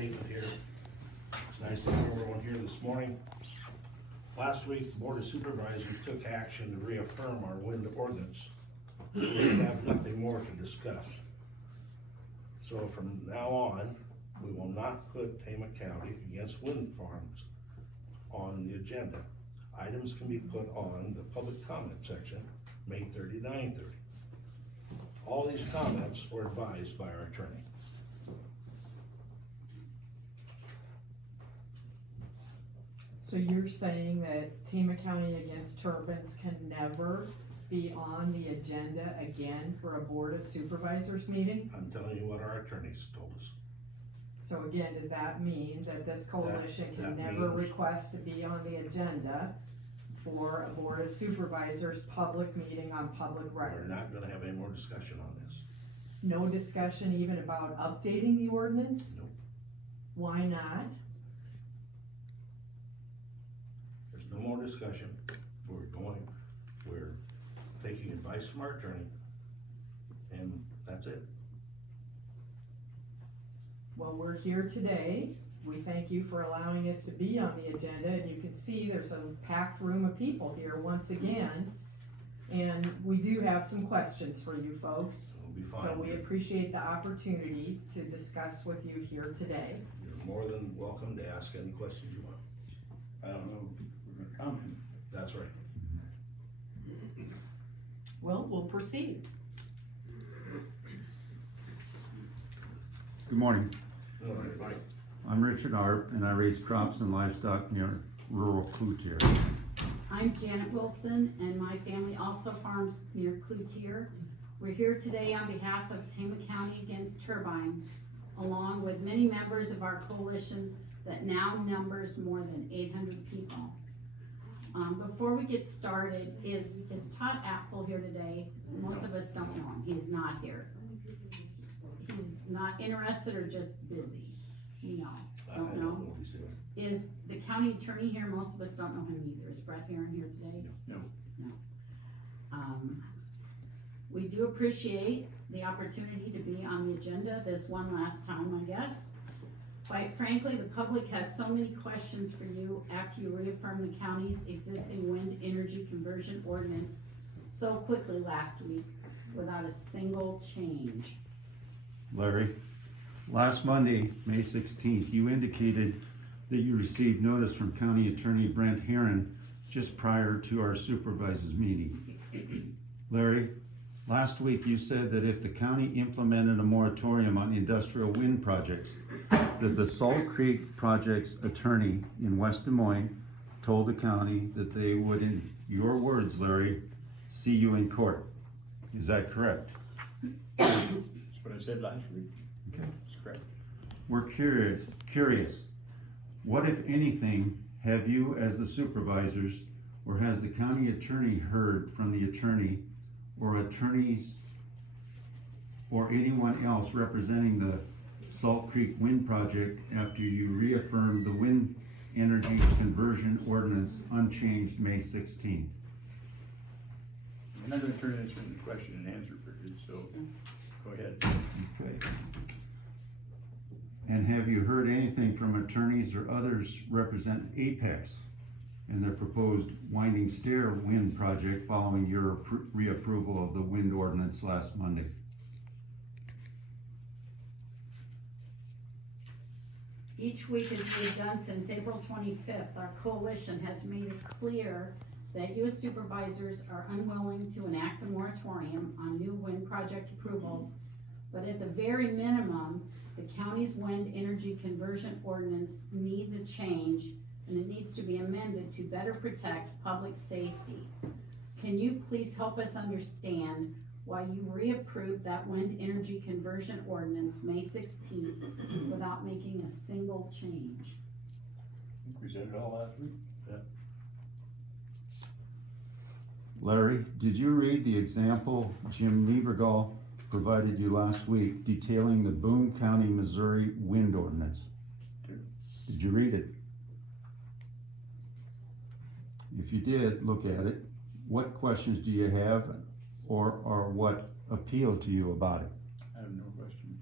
statement here. It's nice to have everyone here this morning. Last week, the Board of Supervisors took action to reaffirm our wind ordinance. We have nothing more to discuss. So from now on, we will not put Tama County Against Wind Farms on the agenda. Items can be put on the public comment section, May 30 to 9:30. All these comments were advised by our attorney. So you're saying that Tama County Against Turbines can never be on the agenda again for a Board of Supervisors meeting? I'm telling you what our attorneys told us. So again, does that mean that this coalition can that never means- request to be on the agenda for a Board of Supervisors public meeting on public We're record? not gonna have any more discussion on this. No discussion even about updating the ordinance? Nope. Why not? There's no more discussion. We're taking advice from our attorney, and that's it. Well, we're here today. We thank you for allowing us to be on the agenda, and you can see there's a packed room of people here once again. And we do have some questions for you folks, It'll be fine. so we appreciate the opportunity to discuss with you here today. You're more than welcome to ask any questions you want. I don't know if we're gonna comment. That's right. Well, we'll proceed. Good morning. All right, Mike. I'm Richard Arp, and I raise crops and livestock near rural Cloutier. I'm Janet Wilson, and my family also farms near Cloutier. We're here today on behalf of Tama County Against Turbines, along with many members of our coalition that now numbers more than 800 people. Before we get started, is Todd Apfel here today? Most of us don't know him. He's not here. He's not interested or just busy? No, I don't know. what he's doing. Is the county attorney here? Most of us don't know him either. Is Brett Heron here today? No. No. We do appreciate the opportunity to be on the agenda this one last time, I guess. Quite frankly, the public has so many questions for you after you reaffirm the county's existing wind energy conversion ordinance so quickly last week without a single change. Larry, last Monday, May 16th, you indicated that you received notice from County Attorney Brent Heron just prior to our supervisors meeting. Larry, last week you said that if the county implemented a moratorium on industrial wind projects, that the Salt Creek project's attorney in West Des Moines told the county that they would, in your words, Larry, see you in court. Is that correct? That's what I said last week. Okay. That's correct. We're curious, what if anything have you as the supervisors or has the county attorney heard from the attorney or attorneys or anyone else representing the Salt Creek Wind Project after you reaffirmed the wind energy conversion ordinance unchanged May 16th? I'm not gonna turn this into question and answer period, so go ahead. Okay. And have you heard anything from attorneys or others representing Apex and their proposed Winding Stair wind project following your reapproval of the wind ordinance last Monday? Each week, as we've done since April 25th, our coalition has made it clear that you as supervisors are unwilling to enact a moratorium on new wind project approvals, but at the very minimum, the county's wind energy conversion ordinance needs a change, and it needs to be amended to better protect public safety. Can you please help us understand why you reapproved that wind energy conversion ordinance May 16th without making a single change? I think we said it all last week. Larry, did you read the example Jim Nievergall provided you last week detailing the Boone County, Missouri wind ordinance? Did you read it? If you did, look at it. What questions do you have or what appealed to you about it? I have no question.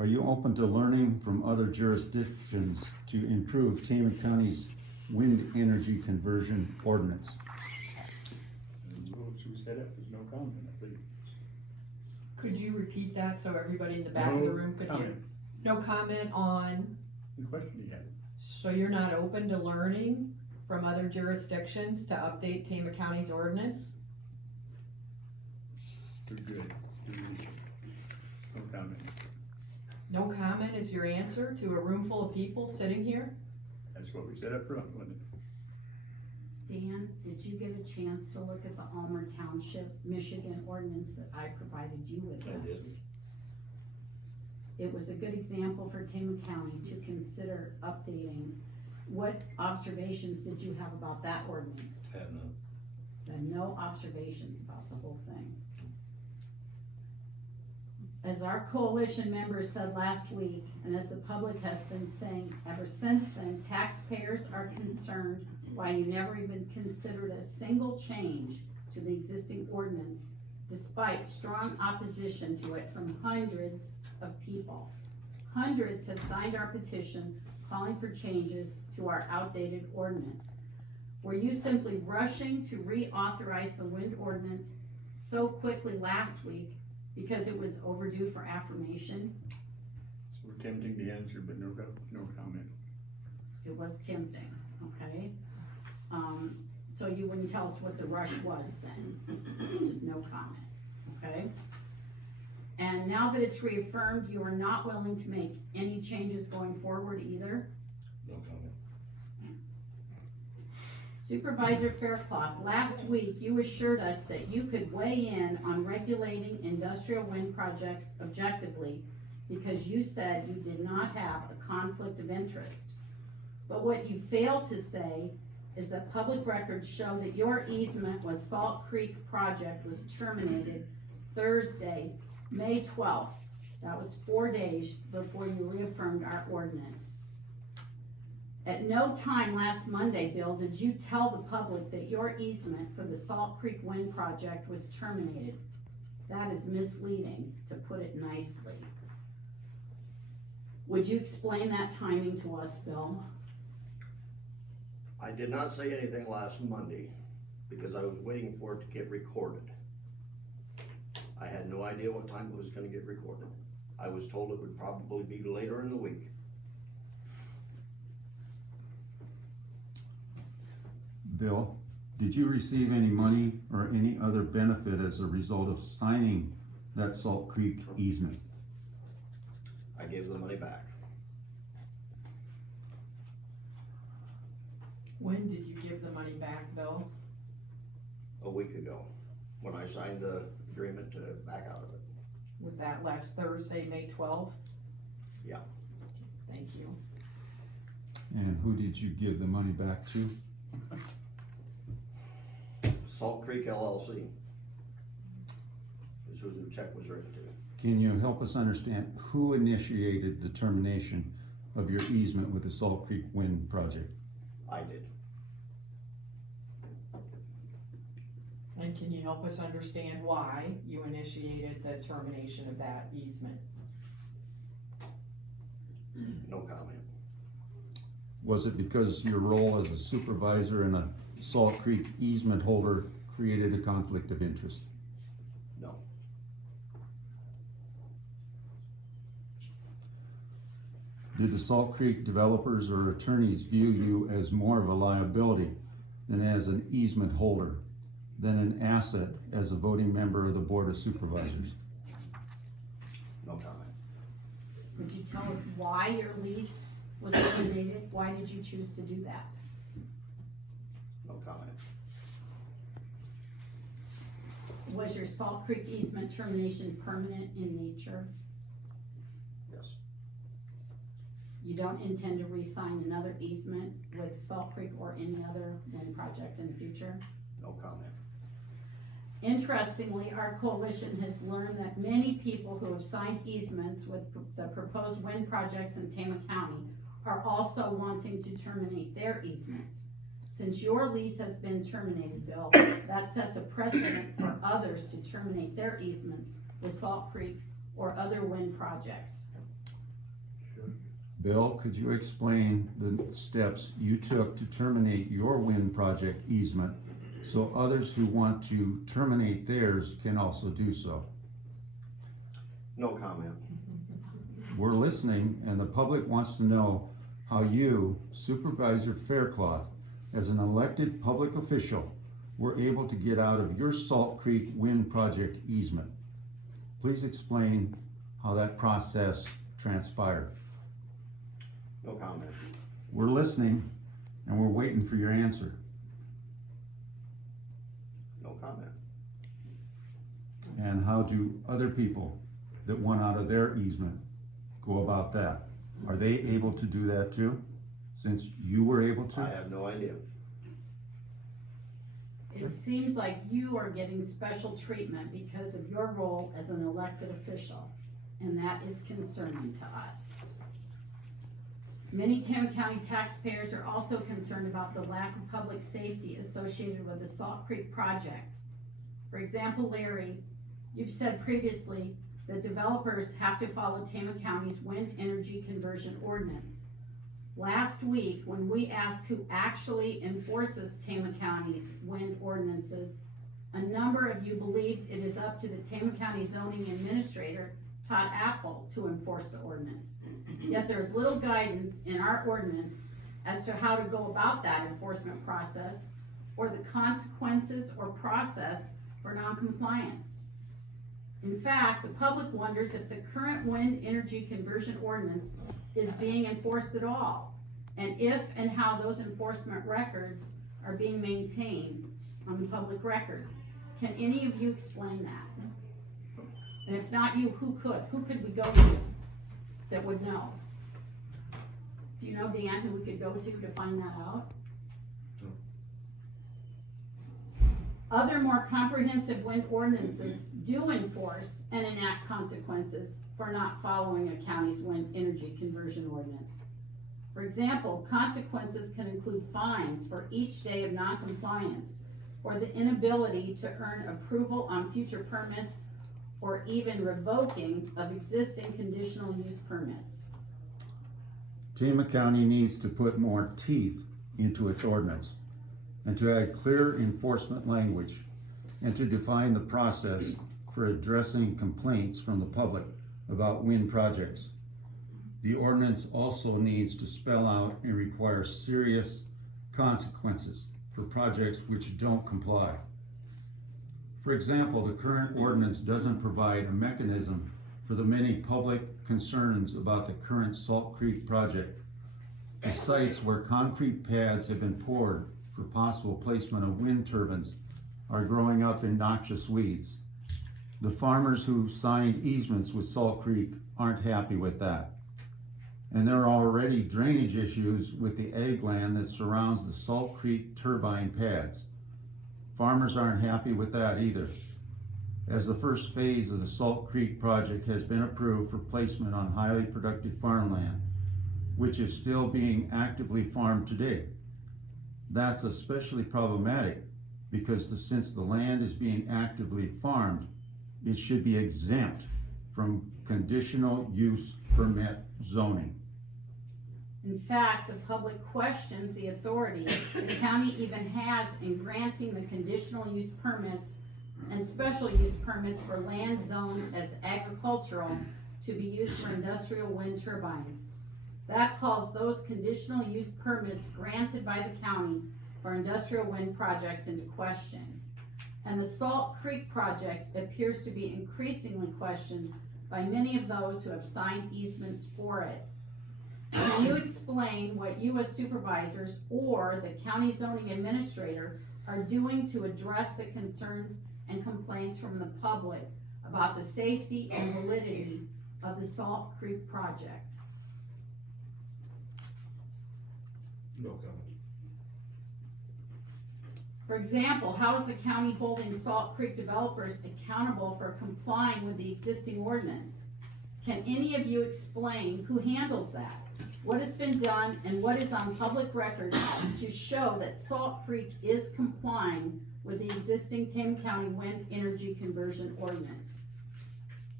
Are you open to learning from other jurisdictions to improve Tama County's wind energy conversion ordinance? And the rules we set up was no comment, I believe. Could you repeat that so everybody in the back of the room could hear? Comment. No comment on, The question you had. so you're not open to learning from other jurisdictions to update Tama County's ordinance? Too good. Too good. No comment. No comment is your answer to a room full of people sitting here? That's what we set up front, wasn't it? Dan, did you get a chance to look at the Almer Township, Michigan ordinance that I provided you with I last did. week? It was a good example for Tama County to consider updating. What observations did you have about that ordinance? Had none. And no observations about the whole thing. As our coalition members said last week, and as the public has been saying ever since then, taxpayers are concerned why you never even considered a single change to the existing ordinance, despite strong opposition to it from hundreds of people. Hundreds have signed our petition calling for changes to our outdated ordinance. Were you simply rushing to reauthorize the wind ordinance so quickly last week because it was overdue for affirmation? So we're tempting to answer, but no comment. It was tempting, okay? So you wouldn't tell us what the rush was then, just no comment, okay? And now that it's reaffirmed, you are not willing to make any changes going forward either? No comment. Supervisor Faircloth, last week you assured us that you could weigh in on regulating industrial wind projects objectively because you said you did not have a conflict of interest. But what you failed to say is that public records show that your easement with Salt Creek project was terminated Thursday, May 12th. That was 4 days before you reaffirmed our ordinance. At no time last Monday, Bill, did you tell the public that your easement for the Salt Creek Wind Project was terminated. That is misleading, to put it nicely. Would you explain that timing to us, Bill? I did not say anything last Monday because I was waiting for it to get recorded. I had no idea what time it was gonna get recorded. I was told it would probably be later in the week. Bill, did you receive any money or any other benefit as a result of signing that Salt Creek easement? I gave the money back. When did you give the money back, Bill? A week ago, when I signed the agreement to back out of it. Was that last Thursday, May 12th? Yeah. Thank you. And who did you give the money back to? Salt Creek LLC is who the check was written to. Can you help us understand who initiated the termination of your easement with the Salt Creek Wind Project? I did. And can you help us understand why you initiated the termination of that easement? No comment. Was it because your role as a supervisor and a Salt Creek easement holder created a conflict of interest? No. Did the Salt Creek developers or attorneys view you as more of a liability than as an easement holder, than an asset as a voting member of the Board of Supervisors? No comment. Would you tell us why your lease was terminated? Why did you choose to do that? No comment. Was your Salt Creek easement termination permanent in nature? Yes. You don't intend to re-sign another easement with Salt Creek or any other wind project in the future? No comment. Interestingly, our coalition has learned that many people who have signed easements with the proposed wind projects in Tama County are also wanting to terminate their easements. Since your lease has been terminated, Bill, that sets a precedent for others to terminate their easements with Salt Creek or other wind projects. Bill, could you explain the steps you took to terminate your wind project easement so others who want to terminate theirs can also do so? No comment. We're listening, and the public wants to know how you, Supervisor Faircloth, as an elected public official, were able to get out of your Salt Creek wind project easement. Please explain how that process transpired. No comment. We're listening, and we're waiting for your answer. No comment. And how do other people that want out of their easement go about that? Are they able to do that too, since you were able to? I have no idea. It seems like you are getting special treatment because of your role as an elected official, and that is concerning to us. Many Tama County taxpayers are also concerned about the lack of public safety associated with the Salt Creek project. For example, Larry, you've said previously that developers have to follow Tama County's wind energy conversion ordinance. Last week, when we asked who actually enforces Tama County's wind ordinances, a number of you believed it is up to the Tama County zoning administrator, Todd Apple, to enforce the ordinance. Yet there's little guidance in our ordinance as to how to go about that enforcement process or the consequences or process for noncompliance. In fact, the public wonders if the current wind energy conversion ordinance is being enforced at all, and if and how those enforcement records are being maintained on the public record. Can any of you explain that? And if not you, who could? Who could we go to that would know? Do you know, Dan, who we could go to find that out? No. Other more comprehensive wind ordinances do enforce and enact consequences for not following a county's wind energy conversion ordinance. For example, consequences can include fines for each day of noncompliance, or the inability to earn approval on future permits, or even revoking of existing conditional use permits. Tama County needs to put more teeth into its ordinance, and to add clear enforcement language, and to define the process for addressing complaints from the public about wind projects. The ordinance also needs to spell out and require serious consequences for projects which don't comply. For example, the current ordinance doesn't provide a mechanism for the many public concerns about the current Salt Creek project. The sites where concrete pads have been poured for possible placement of wind turbines are growing up in noxious weeds. The farmers who signed easements with Salt Creek aren't happy with that. And there are already drainage issues with the ag land that surrounds the Salt Creek turbine pads. Farmers aren't happy with that either, as the first phase of the Salt Creek project has been approved for placement on highly productive farmland, which is still being actively farmed today. That's especially problematic because since the land is being actively farmed, it should be exempt from conditional use permit zoning. In fact, the public questions the authority the county even has in granting the conditional use permits and special use permits for land zoned as agricultural to be used for industrial wind turbines. That calls those conditional use permits granted by the county for industrial wind projects into question. And the Salt Creek project appears to be increasingly questioned by many of those who have signed easements for it. Can you explain what you as supervisors or the county zoning administrator are doing to address the concerns and complaints from the public about the safety and validity of the Salt Creek project? No comment. For example, how is the county holding Salt Creek developers accountable for complying with the existing ordinance? Can any of you explain who handles that? What has been done and what is on public record to show that Salt Creek is complying with the existing Tama County wind energy conversion ordinance?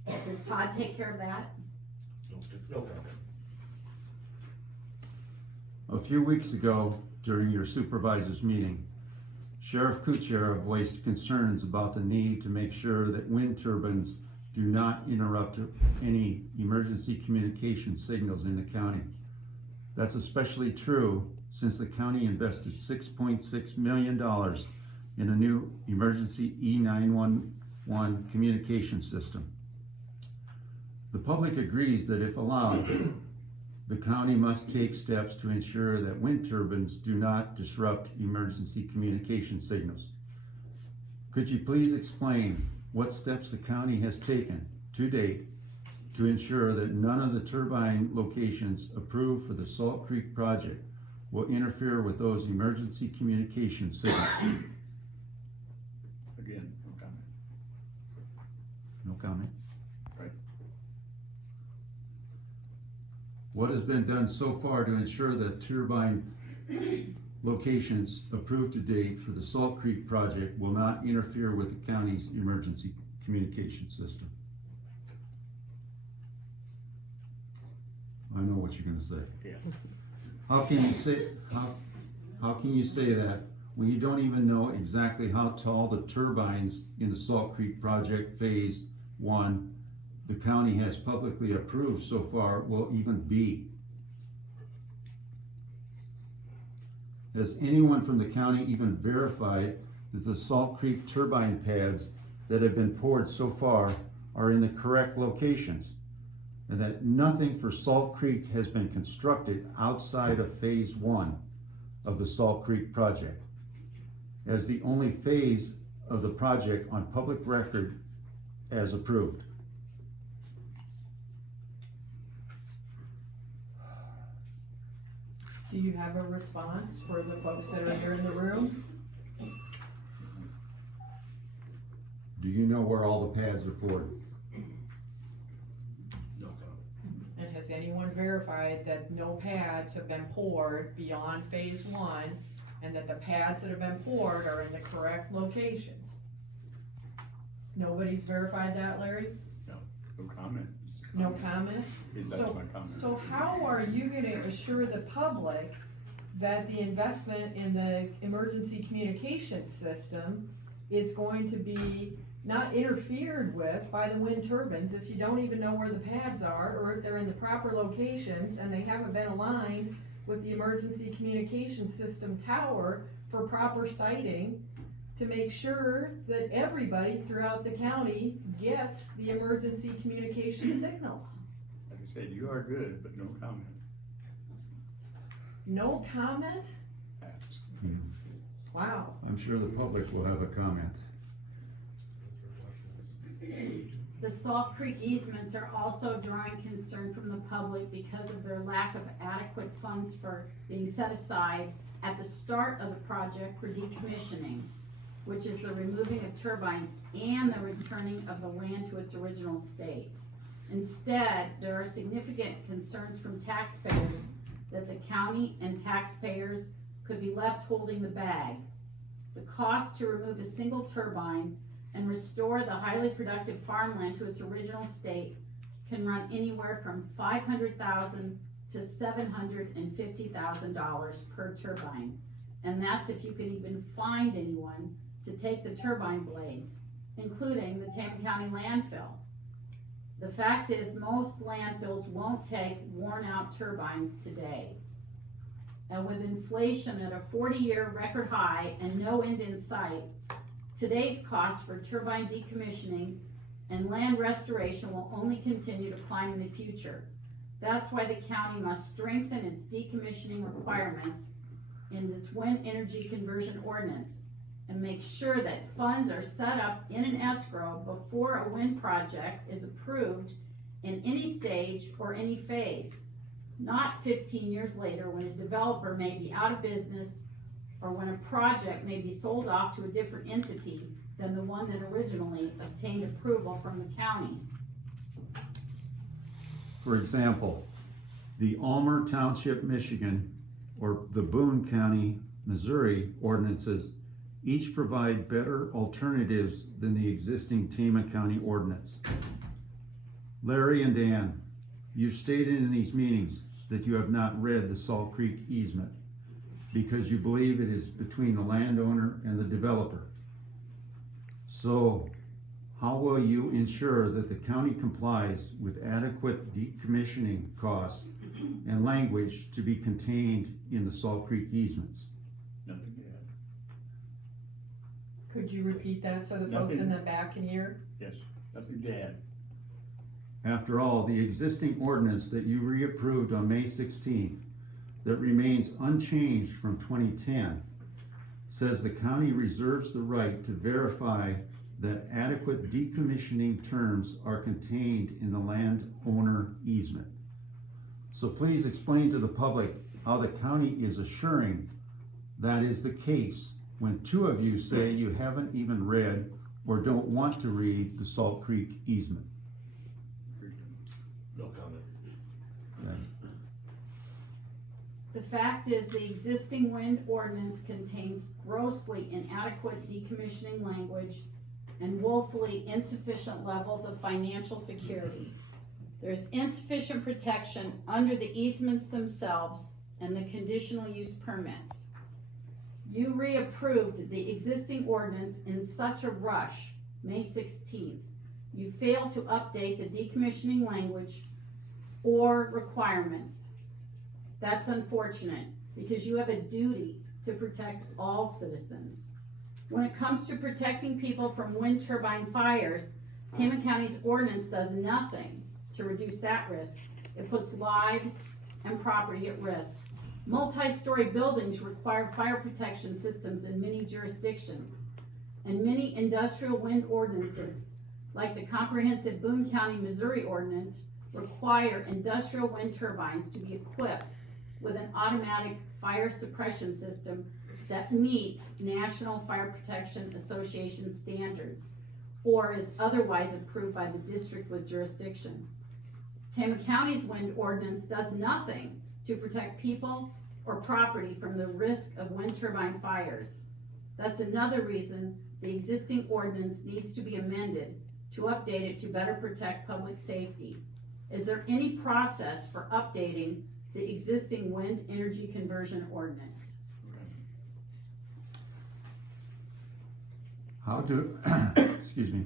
Does Todd take care of that? No comment. A few weeks ago, during your supervisors meeting, Sheriff Kuchera voiced concerns about the need to make sure that wind turbines do not interrupt any emergency communication signals in the county. That's especially true since the county invested $6.6 million in a new emergency E911 communication system. The public agrees that if allowed, the county must take steps to ensure that wind turbines do not disrupt emergency communication signals. Could you please explain what steps the county has taken to date to ensure that none of the turbine locations approved for the Salt Creek project will interfere with those emergency communication signals? Again, no comment. No comment. Right. What has been done so far to ensure that turbine locations approved to date for the Salt Creek project will not interfere with the county's emergency communication system? I know what you're gonna say. Yeah. How can you say, how can you say that when you don't even know exactly how tall the turbines in the Salt Creek project phase 1 the county has publicly approved so far will even be? Has anyone from the county even verified that the Salt Creek turbine pads that have been poured so far are in the correct locations, and that nothing for Salt Creek has been constructed outside of phase 1 of the Salt Creek project, as the only phase of the project on public record as approved? Do you have a response for the folks that are here in the room? Do you know where all the pads are poured? No comment. And has anyone verified that no pads have been poured beyond phase 1 and that the pads that have been poured are in the correct locations? Nobody's verified that, Larry? No comment. No comment? That's my comment. So how are you gonna assure the public that the investment in the emergency communication system is going to be not interfered with by the wind turbines if you don't even know where the pads are, or if they're in the proper locations and they haven't been aligned with the emergency communication system tower for proper siting to make sure that everybody throughout the county gets the emergency communication signals? Like I said, you are good, but no comment. No comment? Ask. Wow. I'm sure the public will have a comment. The Salt Creek easements are also drawing concern from the public because of their lack of adequate funds for being set aside at the start of the project for decommissioning, which is the removing of turbines and the returning of the land to its original state. Instead, there are significant concerns from taxpayers that the county and taxpayers could be left holding the bag. The cost to remove a single turbine and restore the highly productive farmland to its original state can run anywhere from $500,000 to $750,000 per turbine. And that's if you can even find anyone to take the turbine blades, including the Tama County landfill. The fact is, most landfills won't take worn out turbines today. And with inflation at a 40-year record high and no end in sight, today's costs for turbine decommissioning and land restoration will only continue to climb in the future. That's why the county must strengthen its decommissioning requirements in its wind energy conversion ordinance and make sure that funds are set up in an escrow before a wind project is approved in any stage or any phase, not 15 years later when a developer may be out of business or when a project may be sold off to a different entity than the one that originally obtained approval from the county. For example, the Almer Township, Michigan, or the Boone County, Missouri ordinances each provide better alternatives than the existing Tama County ordinance. Larry and Dan, you've stated in these meetings that you have not read the Salt Creek easement because you believe it is between the landowner and the developer. So, how will you ensure that the county complies with adequate decommissioning costs and language to be contained in the Salt Creek easements? Nothing to add. Could you repeat that so the folks in the back can hear? Yes, nothing to add. After all, the existing ordinance that you reapproved on May 16th that remains unchanged from 2010 says the county reserves the right to verify that adequate decommissioning terms are contained in the landowner easement. So please explain to the public how the county is assuring that is the case when two of you say you haven't even read or don't want to read the Salt Creek easement. No comment. The fact is, the existing wind ordinance contains grossly inadequate decommissioning language and woefully insufficient levels of financial security. There's insufficient protection under the easements themselves and the conditional use permits. You reapproved the existing ordinance in such a rush, May 16th. You failed to update the decommissioning language or requirements. That's unfortunate because you have a duty to protect all citizens. When it comes to protecting people from wind turbine fires, Tama County's ordinance does nothing to reduce that risk. It puts lives and property at risk. Multi-story buildings require fire protection systems in many jurisdictions, and many industrial wind ordinances, like the comprehensive Boone County, Missouri ordinance, require industrial wind turbines to be equipped with an automatic fire suppression system that meets National Fire Protection Association standards or is otherwise approved by the district with jurisdiction. Tama County's wind ordinance does nothing to protect people or property from the risk of wind turbine fires. That's another reason the existing ordinance needs to be amended to update it to better protect public safety. Is there any process for updating the existing wind energy conversion ordinance? How do, excuse me,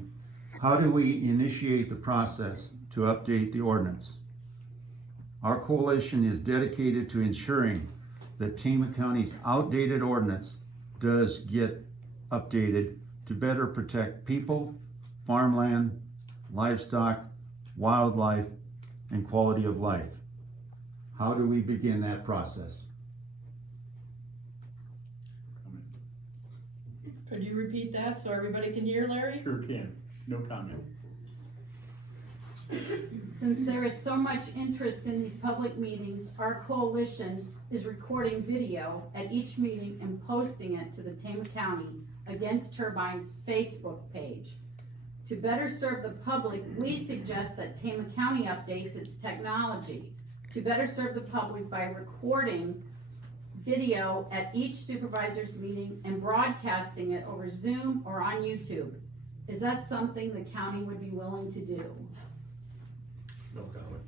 how do we initiate the process to update the ordinance? Our coalition is dedicated to ensuring that Tama County's outdated ordinance does get updated to better protect people, farmland, livestock, wildlife, and quality of life. How do we begin that process? Could you repeat that so everybody can hear, Larry? Sure can, no comment. Since there is so much interest in these public meetings, our coalition is recording video at each meeting and posting it to the Tama County Against Turbines Facebook page. To better serve the public, we suggest that Tama County updates its technology to better serve the public by recording video at each supervisor's meeting and broadcasting it over Zoom or on YouTube. Is that something the county would be willing to do? No comment.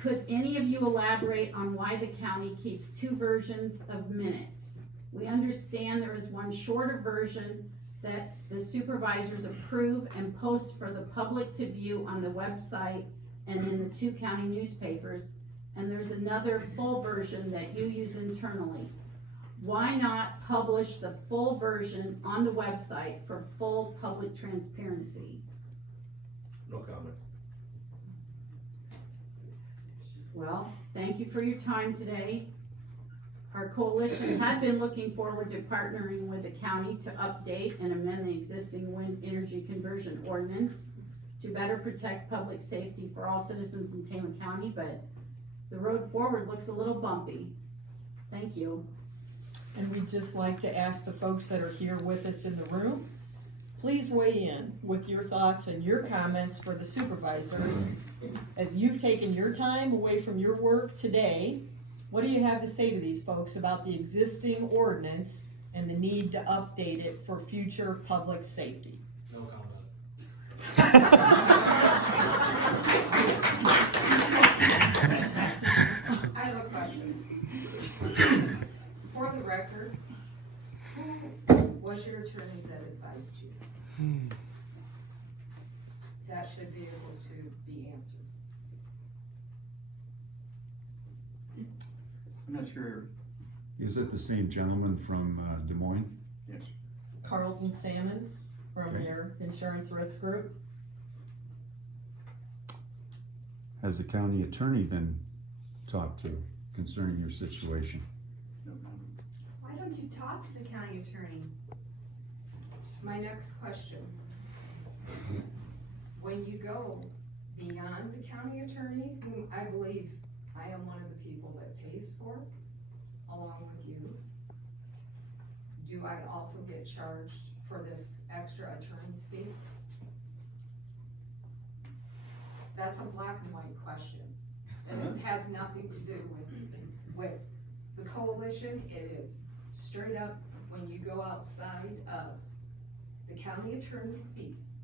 Could any of you elaborate on why the county keeps two versions of minutes? We understand there is one shorter version that the supervisors approve and post for the public to view on the website and in the two county newspapers, and there's another full version that you use internally. Why not publish the full version on the website for full public transparency? No comment. Well, thank you for your time today. Our coalition had been looking forward to partnering with the county to update and amend the existing wind energy conversion ordinance to better protect public safety for all citizens in Tama County, but the road forward looks a little bumpy. Thank you. And we'd just like to ask the folks that are here with us in the room, please weigh in with your thoughts and your comments for the supervisors. As you've taken your time away from your work today, what do you have to say to these folks about the existing ordinance and the need to update it for future public safety? No comment. that should be able to be answered. I'm not sure, Is it the same gentleman from Des Moines? yes. Carlton Salmons from Okay. their insurance risk group. Has the county attorney been talked to concerning your situation? No, no. Why don't you talk to the county attorney? My next question. When you go beyond the county attorney, whom I believe I am one of the people that pays for, along with you, do I also get charged for this extra attorney's fee? That's a black and white question. It has nothing to do with the coalition. It is straight up, when you go outside of the county attorney's fees,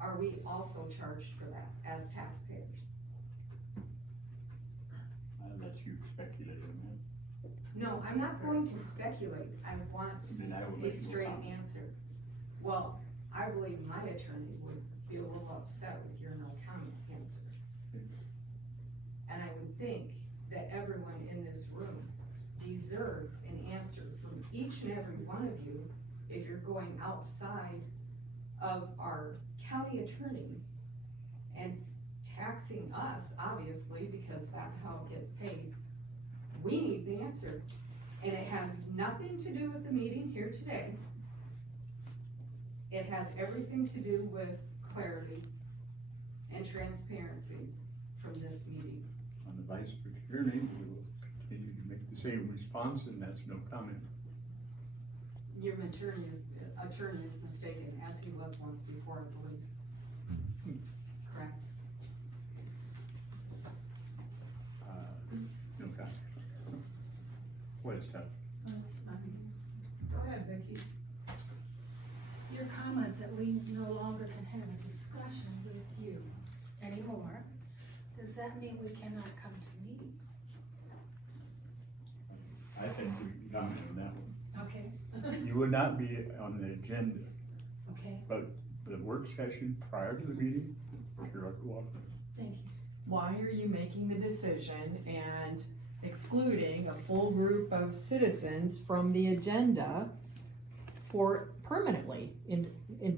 are we also charged for that as taxpayers? I'll let you speculate on that. No, I'm not going to speculate. I want Then I will a make no straight comment. answer. Well, I believe my attorney would be a little upset with your no comment answer. And I would think that everyone in this room deserves an answer from each and every one of you if you're going outside of our county attorney and taxing us, obviously, because that's how it gets paid. We need the answer, and it has nothing to do with the meeting here today. It has everything to do with clarity and transparency from this meeting. On the vice attorney, we will continue to make the same response, and that's no comment. Your attorney is mistaken, as he was once before, I believe. Correct? No comment. What is tough? Go ahead, Vicki. Your comment that we no longer can have a discussion with you anymore, does that mean we cannot come to meetings? I think we can comment on that one. Okay. You would not be on the agenda, Okay, but the work session prior to the meeting, you're welcome. thank you. Why are you making the decision and excluding a full group of citizens from the agenda for permanently, in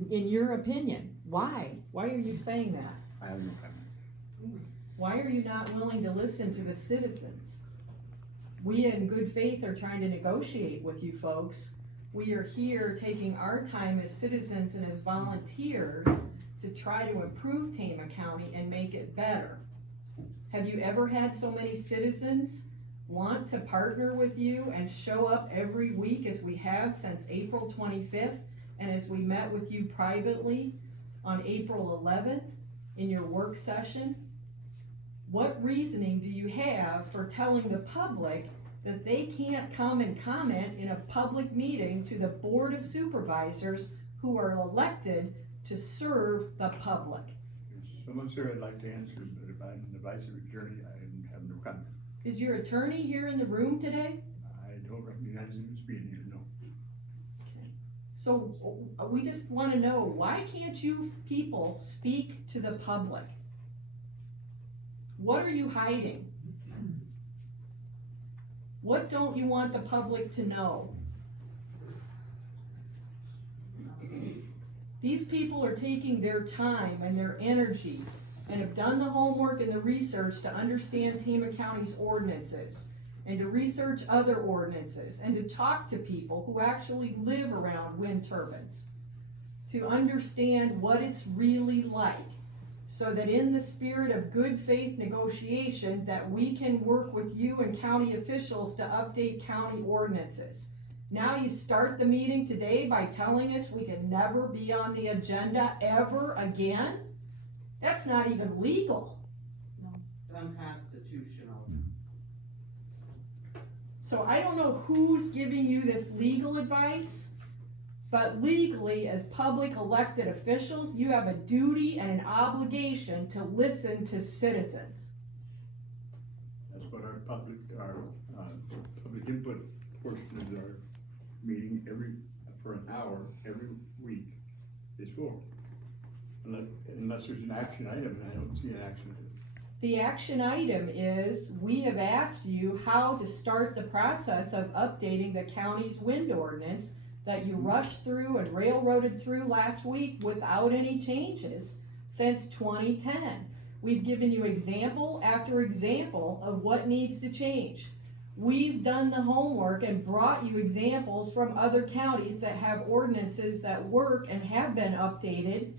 your opinion? Why? Why are you saying that? I have no comment. Why are you not willing to listen to the citizens? We in good faith are trying to negotiate with you folks. We are here taking our time as citizens and as volunteers to try to improve Tama County and make it better. Have you ever had so many citizens want to partner with you and show up every week as we have since April 25th? And as we met with you privately on April 11th in your work session? What reasoning do you have for telling the public that they can't come and comment in a public meeting to the Board of Supervisors who are elected to serve the public? If someone, sir, I'd like to answer, but if I'm the vice attorney, I have no comment. Is your attorney here in the room today? I don't recognize him as being here, no. So we just wanna know, why can't you people speak to the public? What are you hiding? What don't you want the public to know? These people are taking their time and their energy and have done the homework and the research to understand Tama County's ordinances and to research other ordinances and to talk to people who actually live around wind turbines, to understand what it's really like, so that in the spirit of good faith negotiation, that we can work with you and county officials to update county ordinances. Now you start the meeting today by telling us we can never be on the agenda ever again? That's not even legal. Unconstitutional. So I don't know who's giving you this legal advice, but legally, as public elected officials, you have a duty and an obligation to listen to citizens. That's what our public input portion of our meeting for an hour every week is for. Unless there's an action item, and I don't see an action item. The action item is, we have asked you how to start the process of updating the county's wind ordinance that you rushed through and railroaded through last week without any changes since 2010. We've given you example after example of what needs to change. We've done the homework and brought you examples from other counties that have ordinances that work and have been updated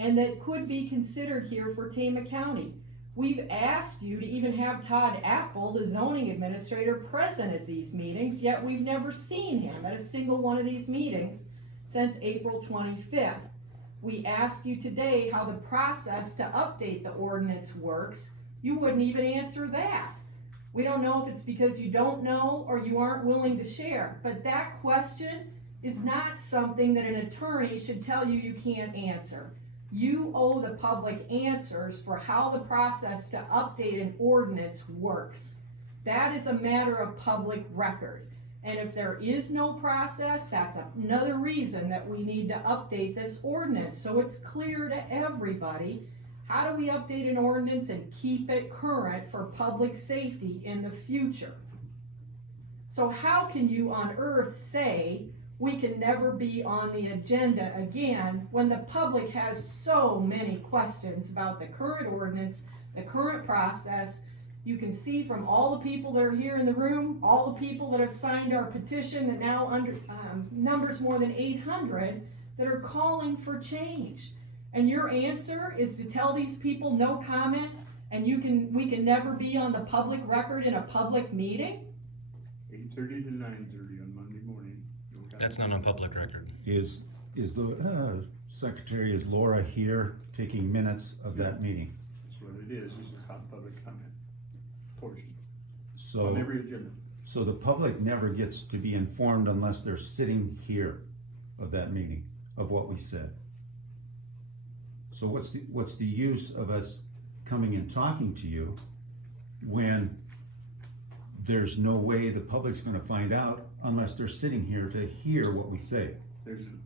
and that could be considered here for Tama County. We've asked you to even have Todd Apple, the zoning administrator, present at these meetings, yet we've never seen him at a single one of these meetings since April 25th. We asked you today how the process to update the ordinance works. You wouldn't even answer that. We don't know if it's because you don't know or you aren't willing to share, but that question is not something that an attorney should tell you you can't answer. You owe the public answers for how the process to update an ordinance works. That is a matter of public record. And if there is no process, that's another reason that we need to update this ordinance so it's clear to everybody. How do we update an ordinance and keep it current for public safety in the future? So how can you on earth say we can never be on the agenda again when the public has so many questions about the current ordinance, the current process? You can see from all the people that are here in the room, all the people that have signed our petition that now numbers more than 800 that are calling for change. And your answer is to tell these people no comment and we can never be on the public record in a public meeting? 8:30 to 9:30 on Monday morning. That's not on public record. Is the secretary, is Laura here taking minutes of that meeting? That's what it is a public comment portion So, on every agenda. so the public never gets to be informed unless they're sitting here of that meeting, of what we said. So what's the use of us coming and talking to you when there's no way the public's gonna find out unless they're sitting here to hear what we say?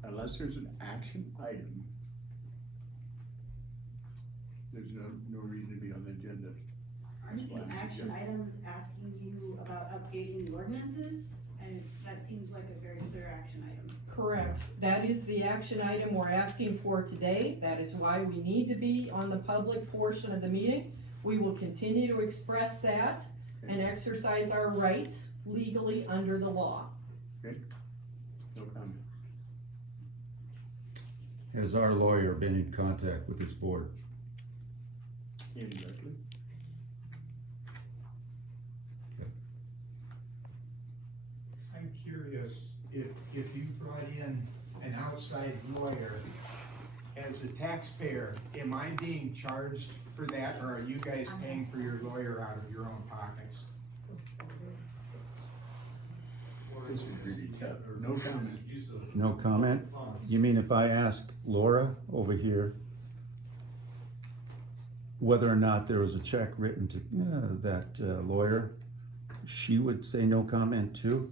Unless there's an action item, there's no reason to be on the agenda. Aren't the action items asking you about updating the ordinances? And that seems like a very clear action item. Correct. That is the action item we're asking for today. That is why we need to be on the public portion of the meeting. We will continue to express that and exercise our rights legally under the law. Okay? No comment. Has our lawyer been in contact with this board? Indirectly. I'm curious, if you brought in an outside lawyer, as a taxpayer, am I being charged for that, or are you guys paying for your lawyer out of your own pockets? This is really tough, or no comment. No comment? You mean if I asked Laura over here whether or not there was a check written to that lawyer, she would say no comment too?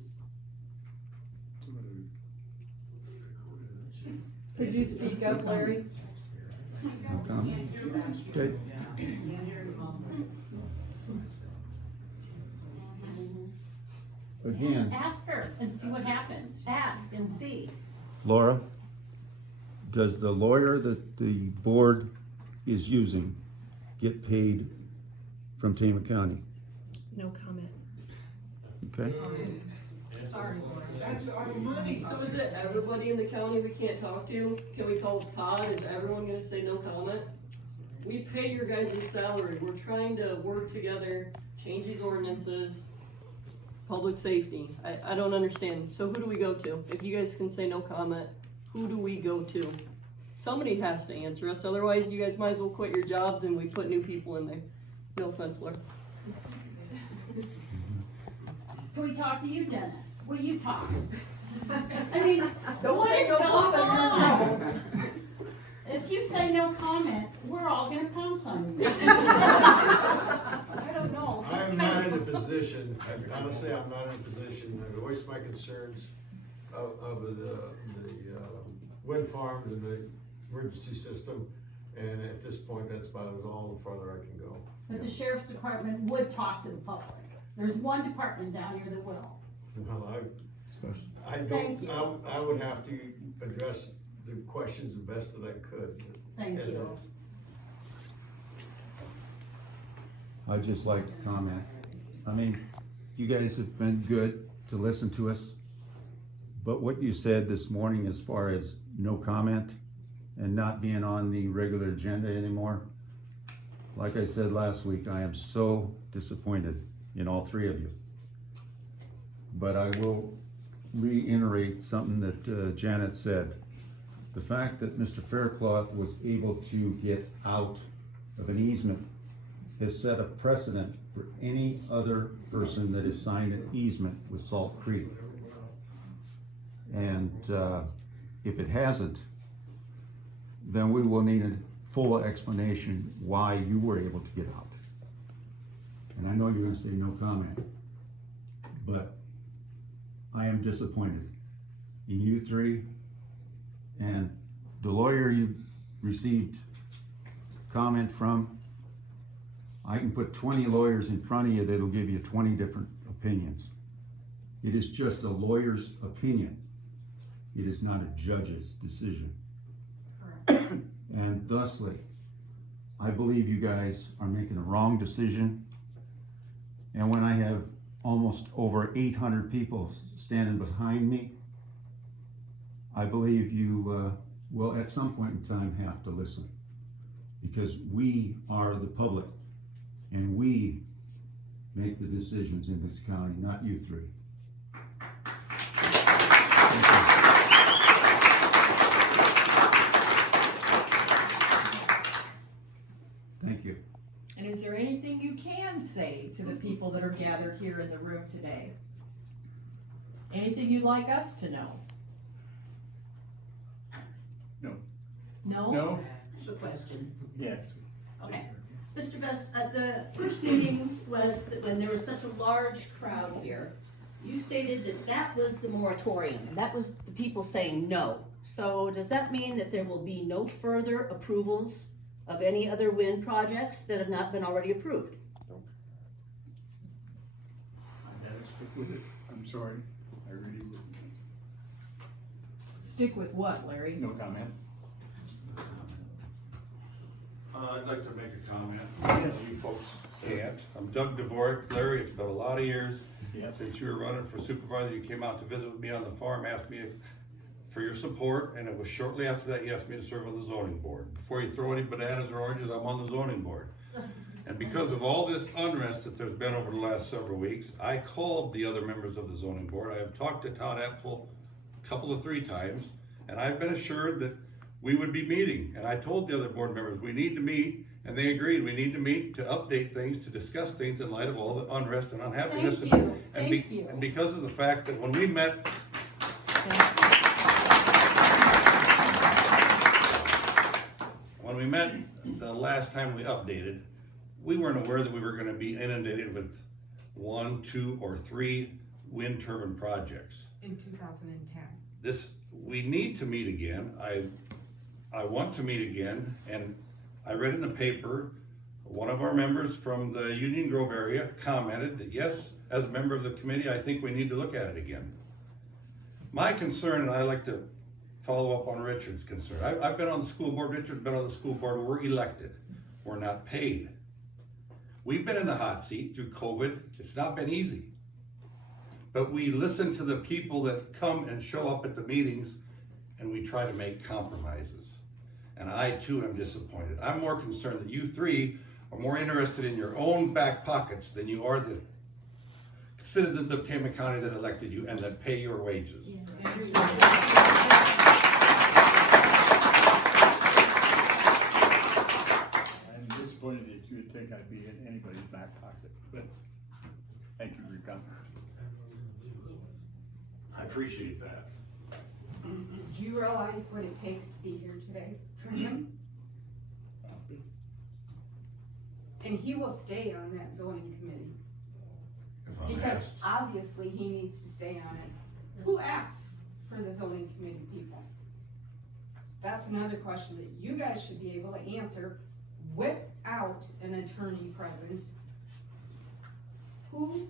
Could you speak up, Larry? No comment? Okay. Again, Just ask her and see what happens. Ask and see. Laura, does the lawyer that the board is using get paid from Tama County? No comment. Okay? Sorry, Laura. That's our money. So is it everybody in the county we can't talk to? Can we call Todd? Is everyone gonna say no comment? We pay your guys' salary. We're trying to work together, change these ordinances, public safety. I don't understand. So who do we go to? If you guys can say no comment, who do we go to? Somebody has to answer us, otherwise you guys might as well quit your jobs and we put new people in there. No offense, Laura. Can we talk to you, Dennis? Will you talk? I mean, Don't what say is no going comment, you're in on? trouble. If you say no comment, we're all gonna pounce on you. I don't know. I'm not in a position, honestly, I'm not in a position, I've voiced my concerns of the wind farms and the emergency system, and this point, that's about all the farther I can go. But the sheriff's department would talk to the public. There's one department down here that will. Well, I Thank you. I would have to address the questions the best that I could. Thank And, you. I'd just like to comment. I mean, you guys have been good to listen to us, but what you said this morning as far as no comment and not being on the regular agenda anymore, like I said last week, I am so disappointed in all three of you. But I will reiterate something that Janet said. The fact that Mr. Faircloth was able to get out of an easement has set a precedent for any other person that has signed an easement with Salt Creek. And if it hasn't, then we will need a full explanation why you were able to get out. And I know you're gonna say no comment, but I am disappointed in you three and the lawyer you received comment from. I can put 20 lawyers in front of you that'll give you 20 different opinions. It is just a lawyer's opinion. It is not a judge's decision. Correct. And thusly, I believe you guys are making a wrong decision. And when I have almost over 800 people standing behind me, I believe you will at some point in time have to listen. Because we are the public and we make the decisions in this county, not you three. Thank you. And is there anything you can say to the people that are gathered here in the room today? Anything you'd like us to know? No. No? No? Just a question. Yes. Okay. Mr. Best, at the first meeting, when there was such a large crowd here, you stated that that was the moratorium. That was the people saying no. So does that mean that there will be no further approvals of any other wind projects that have not been already approved? I gotta stick with it. I'm sorry. I really wouldn't. Stick with what, Larry? No comment. I'd like to make a comment. You folks can't. I'm Doug Dvorak. Larry, it's been a lot of years since you were running for supervisor. You came out to visit with me on the farm, asked me for your support, and it was shortly after that you asked me to serve on the zoning board. Before you throw any bananas or oranges, I'm on the zoning board. And because of all this unrest that there's been over the last several weeks, I called the other members of the zoning board. I have talked to Todd Apfel three times, and I've been assured that we would be meeting. And I told the other board members, we need to meet, and they agreed, we need to meet to update things, to discuss things in light of all the unrest and unhappiness. Thank you. Thank you. And because of the fact that when we met, the last time we updated, we weren't aware that we were gonna be inundated with 1, 2, or 3 wind turbine projects. In 2010. We need to meet again. I want to meet again, and I read in the paper, one of our members from the Union Grove area commented that yes, as a member of the committee, I think we need to look at it again. My concern, and I like to follow up on Richard's concern. I've been on the school board, Richard's been on the school board, we're elected. We're not paid. We've been in the hot seat through COVID. It's not been easy. But we listen to the people that come and show up at the meetings, and we try to make compromises. And I too am disappointed. I'm more concerned that you three are more interested in your own back pockets than you are the citizens of Tama County that elected you and that pay your wages. I'm disappointed that you would think I'd be in anybody's back pocket, but thank you for your comment. I appreciate that. Do you realize what it takes to be here today for him? And he will stay on that zoning committee. Because obviously he needs to stay on it. Who asks for the zoning committee people? That's another question that you guys should be able to answer without an attorney present, who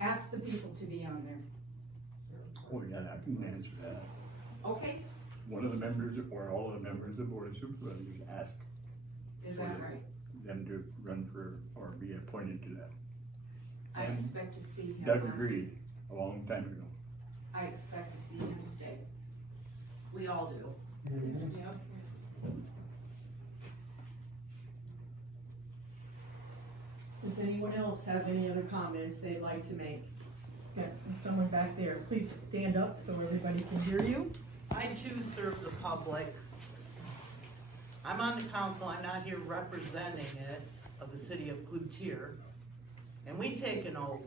asked the people to be on there? Oh, yeah, I can answer that. Okay, One of the members, or all of the members of the board of supervisors asked is that right? them to run for, or be appointed to that. I expect to see him. Doug agreed a long time ago. I expect to see him stay. We all do. Yep. Does anyone else have any other comments they'd like to make? Got someone back there, please stand up so everybody can hear you. I too serve the public. I'm on the council, I'm not here representing it, of the city of Cloutier. And we take an oath.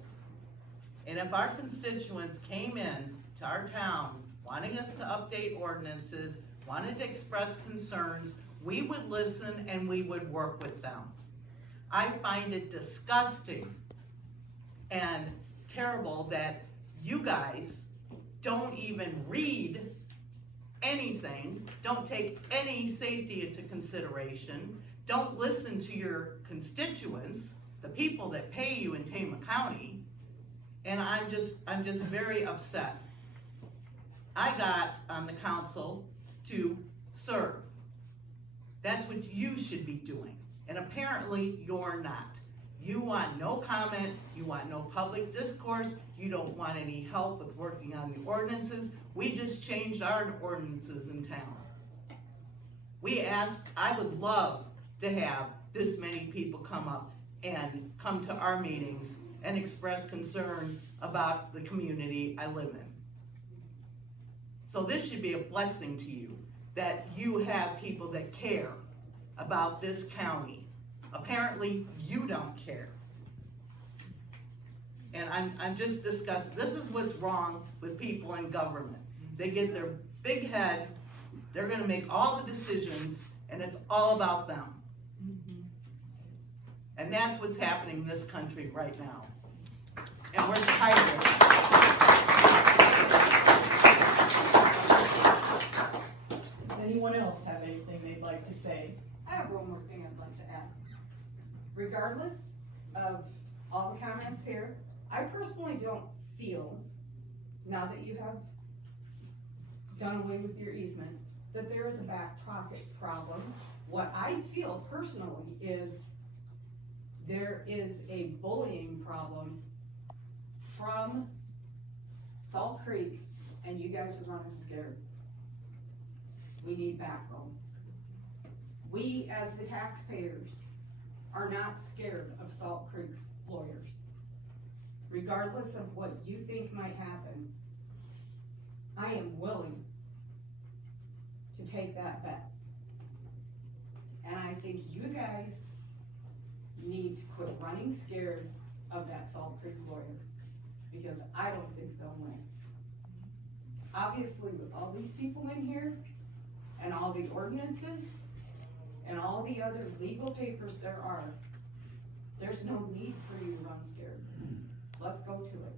And if our constituents came in to our town, wanting us to update ordinances, wanted to express concerns, we would listen and we would work with them. I find it disgusting and terrible that you guys don't even read anything, don't take any safety into consideration, don't listen to your constituents, the people that pay you in Tama County, and I'm just very upset. I got on the council to serve. That's what you should be doing, and apparently you're not. You want no comment, you want no public discourse, you don't want any help with working on the ordinances. We just changed our ordinances in town. I would love to have this many people come up and come to our meetings and express concern about the community I live in. So this should be a blessing to you, that you have people that care about this county. Apparently, you don't care. And I'm just disgusted. This is what's wrong with people in government. They get their big head, they're gonna make all the decisions, and it's all about them. And that's what's happening in this country right now. And we're tired of it. Does anyone else have anything they'd like to say? I have one more thing I'd like to add. Regardless of all the comments here, I personally don't feel, now that you have done away with your easement, that there is a back pocket problem. What I feel personally is there is a bullying problem from Salt Creek, and you guys are running scared. We need backbones. We, as the taxpayers, are not scared of Salt Creek's lawyers. Regardless of what you think might happen, I am willing to take that bet. And I think you guys need to quit running scared of that Salt Creek lawyer, because I don't think they'll win. Obviously, with all these people in here, and all the ordinances, and all the other legal papers there are, there's no need for you to run scared. Let's go to it.